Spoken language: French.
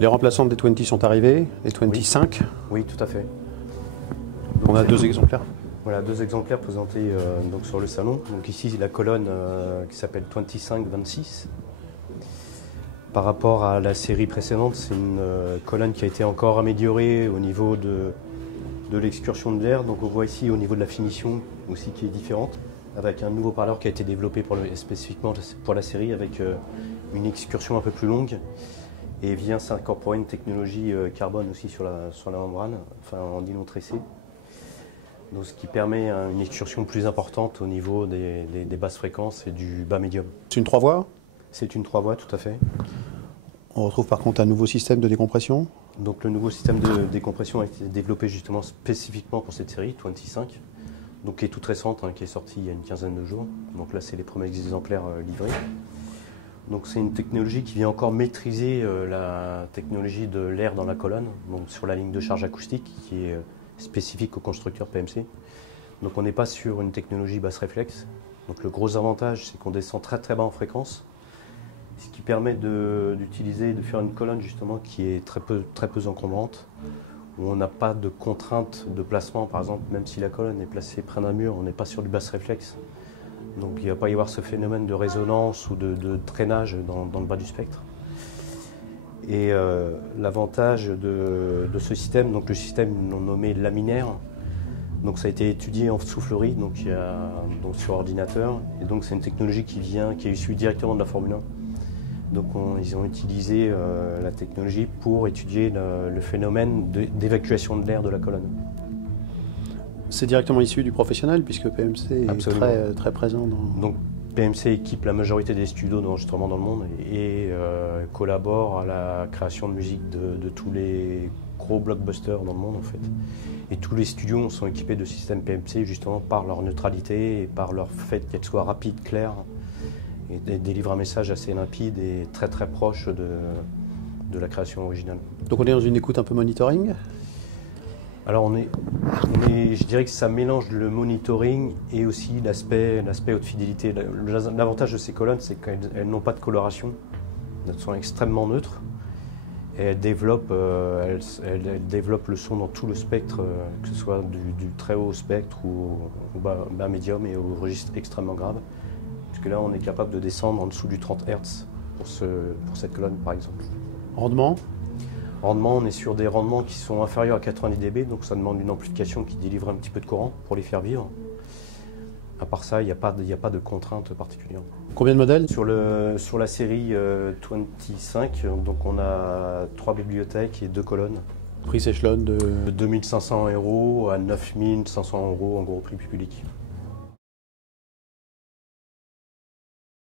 Les remplaçantes des 20 sont arrivées, les 25. Oui, tout à fait. Donc, on a 2 exemplaires. Voilà, 2 exemplaires présentés donc sur le salon. Donc ici, la colonne qui s'appelle 25-26. Par rapport à la série précédente, c'est une colonne qui a été encore améliorée au niveau de l'excursion de l'air. Donc on voit ici au niveau de la finition aussi qui est différente, avec un nouveau parleur qui a été développé spécifiquement pour la série, avec une excursion un peu plus longue. Et vient s'incorporer une technologie carbone aussi sur la membrane, enfin en nylon tressé. Donc, ce qui permet une excursion plus importante au niveau des basses fréquences et du bas médium. C'est une 3 voies? C'est une 3 voies, tout à fait. On retrouve par contre un nouveau système de décompression. Donc le nouveau système de décompression a été développé justement spécifiquement pour cette série, 25, donc qui est toute récente, qui est sortie il y a une quinzaine de jours. Donc là, c'est les premiers exemplaires livrés. Donc c'est une technologie qui vient encore maîtriser la technologie de l'air dans la colonne, donc sur la ligne de charge acoustique qui est spécifique aux constructeurs PMC. Donc on n'est pas sur une technologie basse réflexe. Donc le gros avantage, c'est qu'on descend très très bas en fréquence, ce qui permet de faire une colonne justement qui est très peu encombrante, où on n'a pas de contrainte de placement. Par exemple, même si la colonne est placée près d'un mur, on n'est pas sur du basse réflexe. Donc il ne va pas y avoir ce phénomène de résonance ou de traînage dans le bas du spectre. Et l'avantage de ce système, donc le système nommé laminaire, donc ça a été étudié en soufflerie, donc sur ordinateur, et donc c'est une technologie qui est issue directement de la Formule 1. Donc ils ont utilisé la technologie pour étudier le phénomène d'évacuation de l'air de la colonne. C'est directement issu du professionnel puisque PMC est très, très présent dans... Donc PMC équipe la majorité des studios d'enregistrement dans le monde et collabore à la création de musique de tous les gros blockbusters dans le monde en fait. Et tous les studios sont équipés de systèmes PMC justement par leur neutralité et par leur fait qu'elles soient rapides, claires et délivrent un message assez limpide et très très proche de la création originale. Donc on est dans une écoute un peu monitoring? Alors je dirais que ça mélange le monitoring et aussi l'aspect haute fidélité. L'avantage de ces colonnes, c'est qu'elles n'ont pas de coloration, elles sont extrêmement neutres et elles développent le son dans tout le spectre, que ce soit du très haut spectre ou au bas médium et au registre extrêmement grave. Puisque là, on est capable de descendre en dessous du 30 Hz pour cette colonne, par exemple. Rendement? Rendement, on est sur des rendements qui sont inférieurs à 90 dB, donc ça demande une amplification qui délivre un petit peu de courant pour les faire vivre. À part ça, il n'y a pas de contraintes particulières. Combien de modèles? Sur la série 25, donc on a 3 bibliothèques et 2 colonnes. Prix s'échelonne de 2500 € à 9500 € en gros prix public.